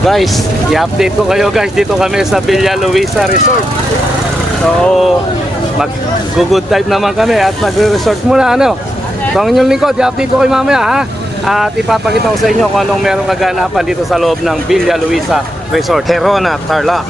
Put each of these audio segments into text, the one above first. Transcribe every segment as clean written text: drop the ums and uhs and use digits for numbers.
So guys, i-update ko kayo guys, dito kami sa Villa Luisa Resort. So mag-good time naman kami at mag-resort muna ano. Ito ang inyong lingkod, i-update ko kayo mamaya ha. At ipapakita ko sa inyo kung anong merong kaganapan dito sa loob ng Villa Luisa Resort, Herona, Tarlac.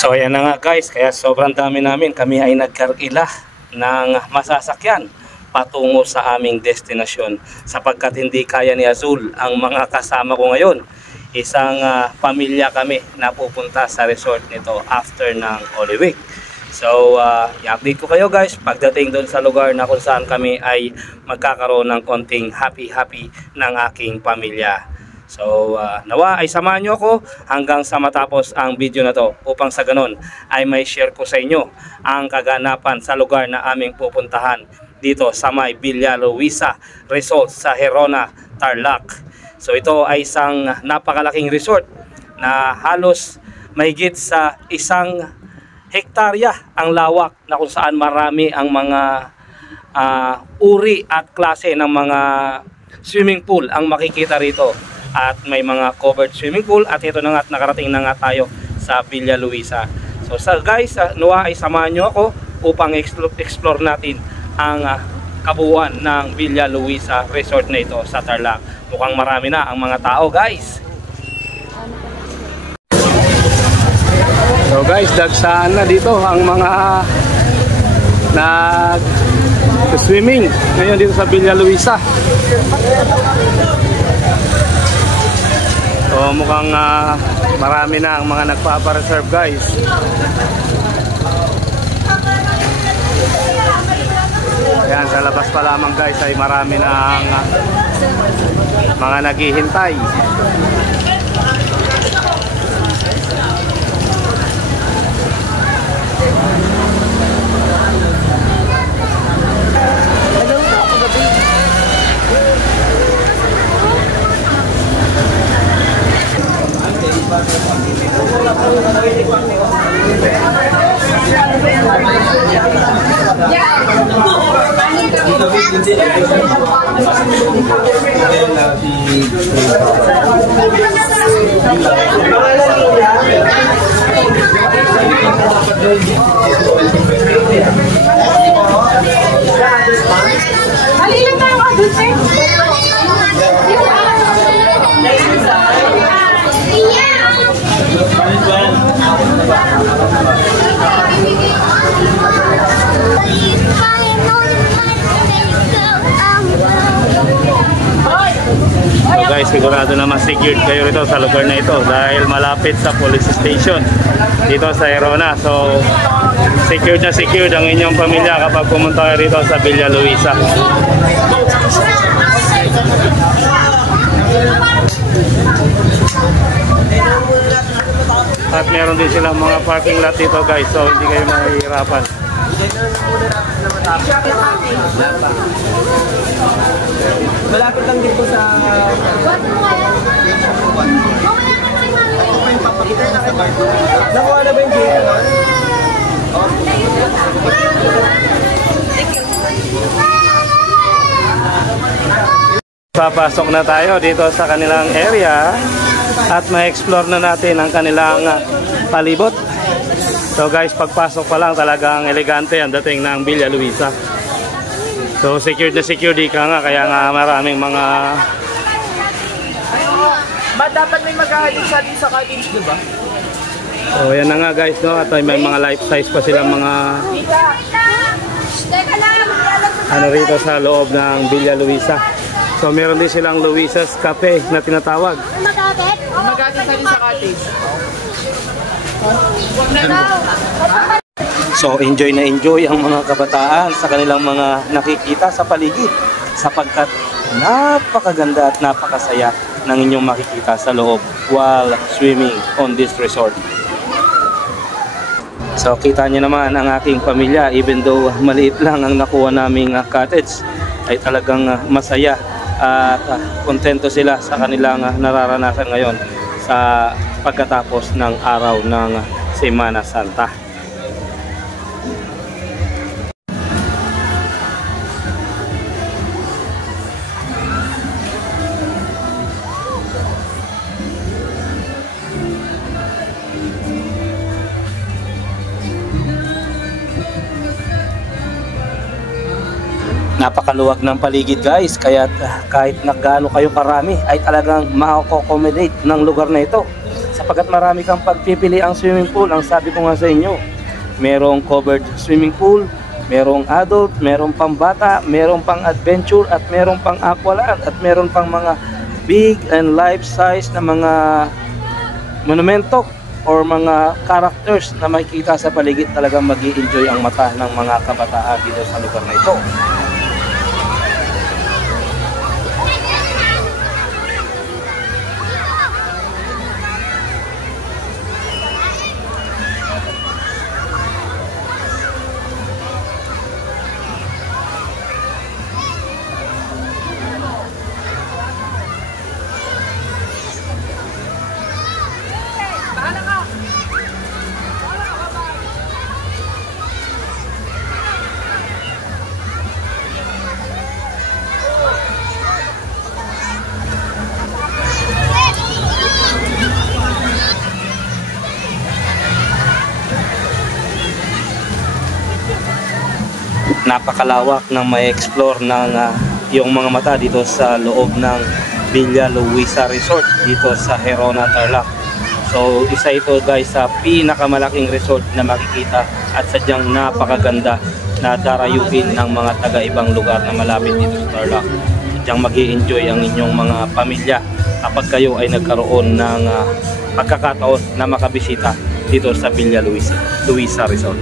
So ayan na nga guys, kaya sobrang dami namin. Kami ay nagkarila ng masasakyan patungo sa aming destinasyon sapagkat hindi kaya ni Azul ang mga kasama ko ngayon. Isang pamilya kami na pupunta sa resort nito after ng Holy Week. So i-update ko kayo guys pagdating doon sa lugar na kung saan kami ay magkakaroon ng konting happy ng aking pamilya. So nawa ay samahan nyo ako hanggang sa matapos ang video na to upang sa ganon ay may share ko sa inyo ang kaganapan sa lugar na aming pupuntahan dito sa may Villa Luisa Resort sa Herona, Tarlac. So ito ay isang napakalaking resort na halos mahigit sa 1 hektarya ang lawak na kung saan marami ang mga uri at klase ng mga swimming pool ang makikita rito. At may mga covered swimming pool at ito na nga at nakarating na nga tayo sa Villa Luisa. So guys, nawa ay samahan nyo ako upang explore natin ang kabuuan ng Villa Luisa Resort na ito sa Tarlac. Mukhang marami na ang mga tao guys. So guys, dagsaan na dito ang mga nag-swimming ngayon dito sa Villa Luisa. So mukhang marami na ang mga nagpapa-reserve guys. Ayan, sa labas pa lamang guys ay marami na ang mga naghihintay. So guys, sigurado naman secured kayo rito sa lugar na ito dahil malapit sa police station dito sa Herona. So secured na secured ang inyong pamilya kapag pumunta kayo rito sa Villa Luisa. At meron din silang mga parking lot dito guys, so hindi kayo mahihirapan. Malapit lang din po sa nakuha na ba yung gate? Papasok na tayo dito sa kanilang area at ma-explore na natin ang kanilang palibot. So guys, pagpasok pa lang talagang elegante ang dating ng Villa Luisa. So secured na secured ka nga, kaya nga maraming mga dapat may maghahalin sa atin sa cottage, di ba? So yan na nga guys, no? At may mga life size pa silang mga ano rito sa loob ng Villa Luisa. So meron din silang Luisa's Cafe na tinatawag. Maghahalin sa atin sa cottage. So enjoy na enjoy ang mga kabataan sa kanilang mga nakikita sa paligid sapagkat napakaganda at napakasaya ng inyong makikita sa loob while swimming on this resort. So kita nyo naman ang aking pamilya, even though maliit lang ang nakuha naming cottage, ay talagang masaya at kontento sila sa kanilang nararanasan ngayon sa pagkatapos ng araw ng Semana Santa. Napakaluwag ng paligid guys, kaya kahit na gaano kayo karami ay talagang ma-accommodate ng lugar na ito. Sapagkat marami kang pagpipili ang swimming pool. Ang sabi ko nga sa inyo, merong covered swimming pool, merong adult, merong pambata, merong pang adventure, at merong pang aqualand, at meron pang mga big and life size na mga monumento or mga characters na makikita sa paligid. Talagang mag-i-enjoy ang mata ng mga kabataan dito sa lugar na ito. Napakalawak ng may explore ng yung mga mata dito sa loob ng Villa Luisa Resort dito sa Gerona, Tarlac. So isa ito guys sa pinakamalaking resort na makikita at sadyang napakaganda na darayuin ng mga taga-ibang lugar na malapit dito sa Tarlac. Sadyang mag-i-enjoy ang inyong mga pamilya kapag kayo ay nagkaroon ng pagkakataon na makabisita dito sa Villa Luisa Resort.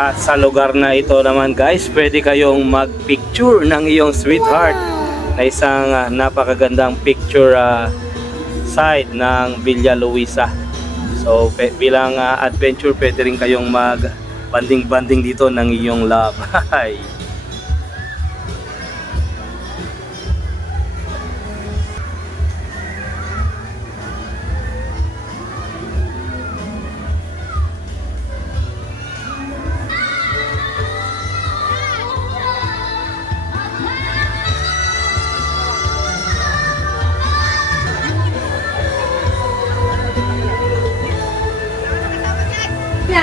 At sa lugar na ito naman guys, pwede kayong mag-picture ng iyong sweetheart na isang napakagandang picture side ng Villa Luisa. So bilang adventure, pwede rin kayong mag-banding-banding dito ng iyong love.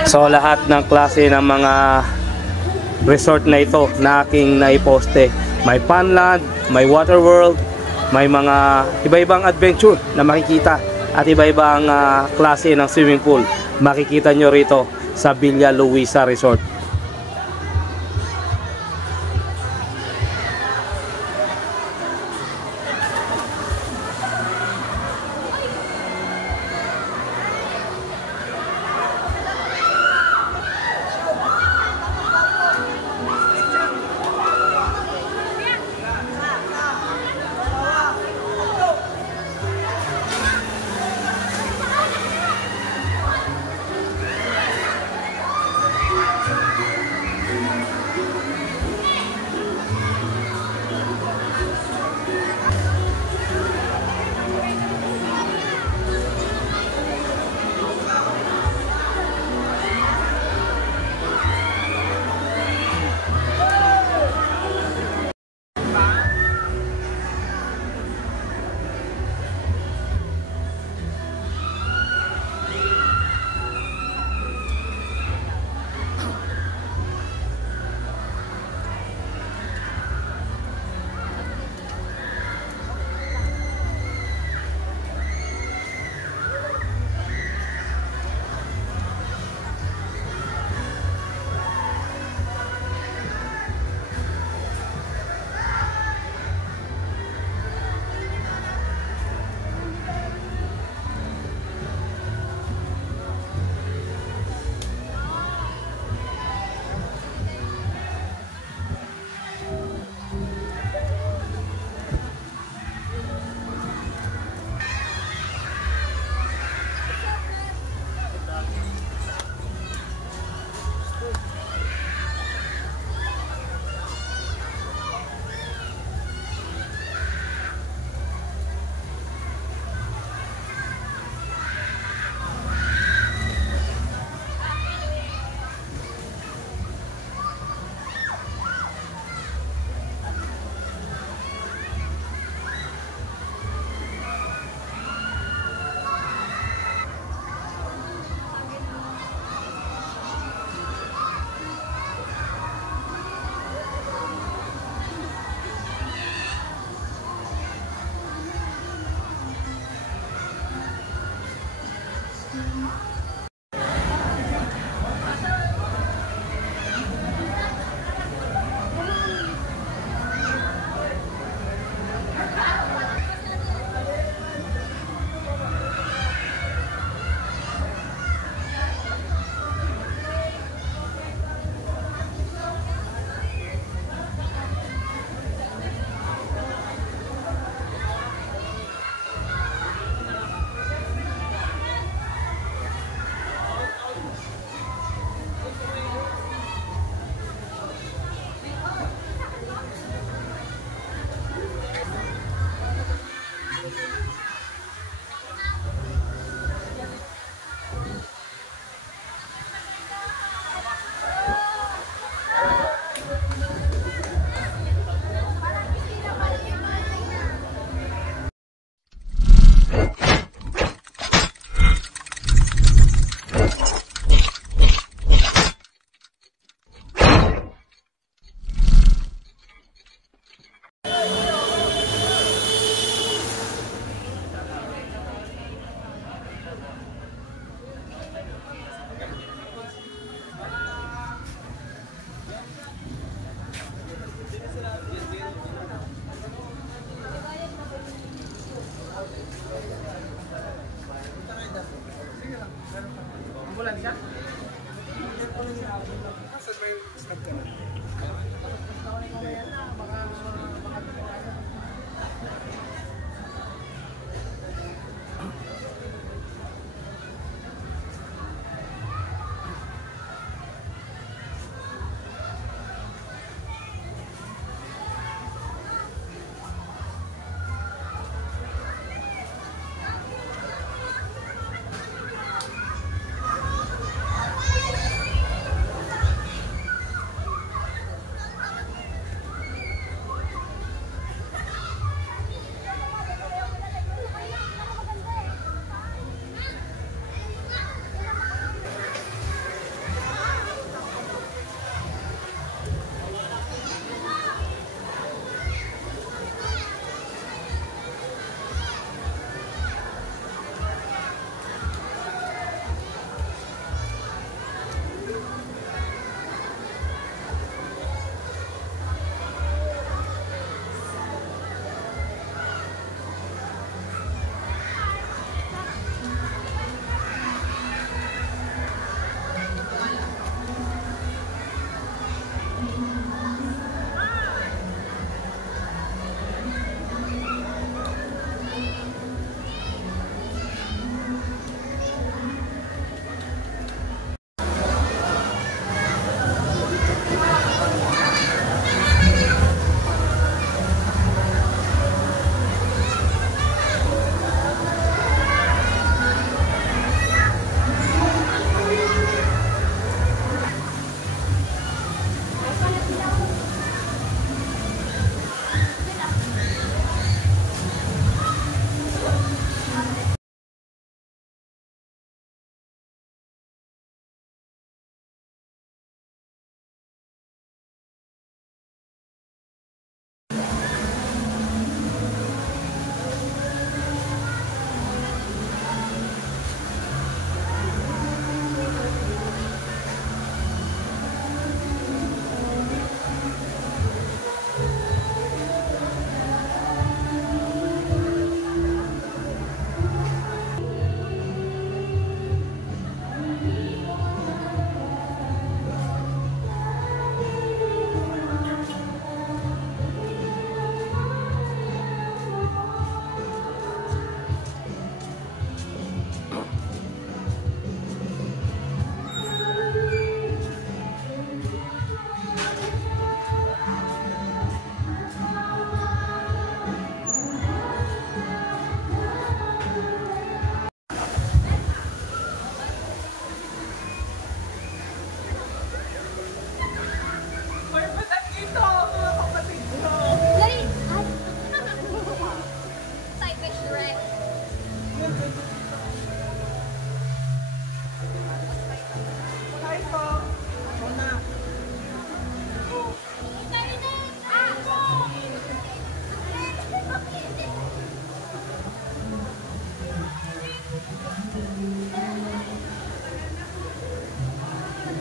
So lahat ng klase ng mga resort na ito na aking naiposte, may Funland, may Water World, may mga iba-ibang adventure na makikita at iba-ibang klase ng swimming pool makikita nyo rito sa Villa Luisa Resort.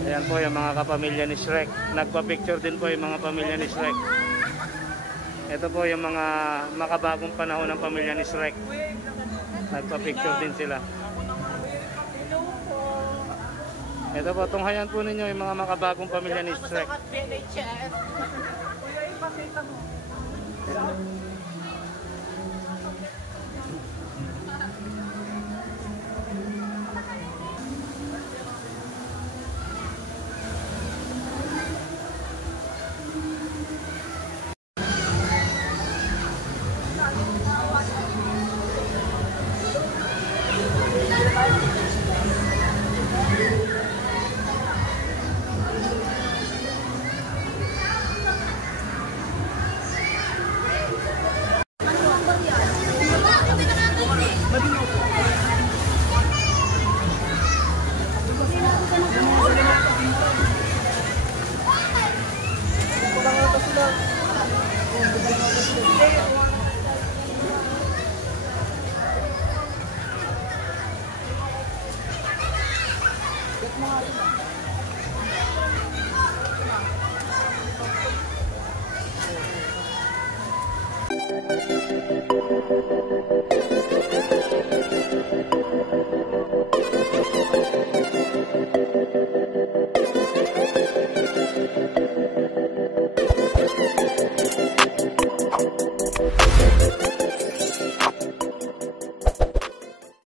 Ayan po yung mga kapamilya ni Shrek. Nagpa-picture din po yung mga pamilya ni Shrek. Ito po yung mga makabagong panahon ng pamilya ni Shrek. Nagpa-picture din sila. Ito po, tunghayan po ninyo yung mga makabagong pamilya ni Shrek. Kuya, ipakita mo.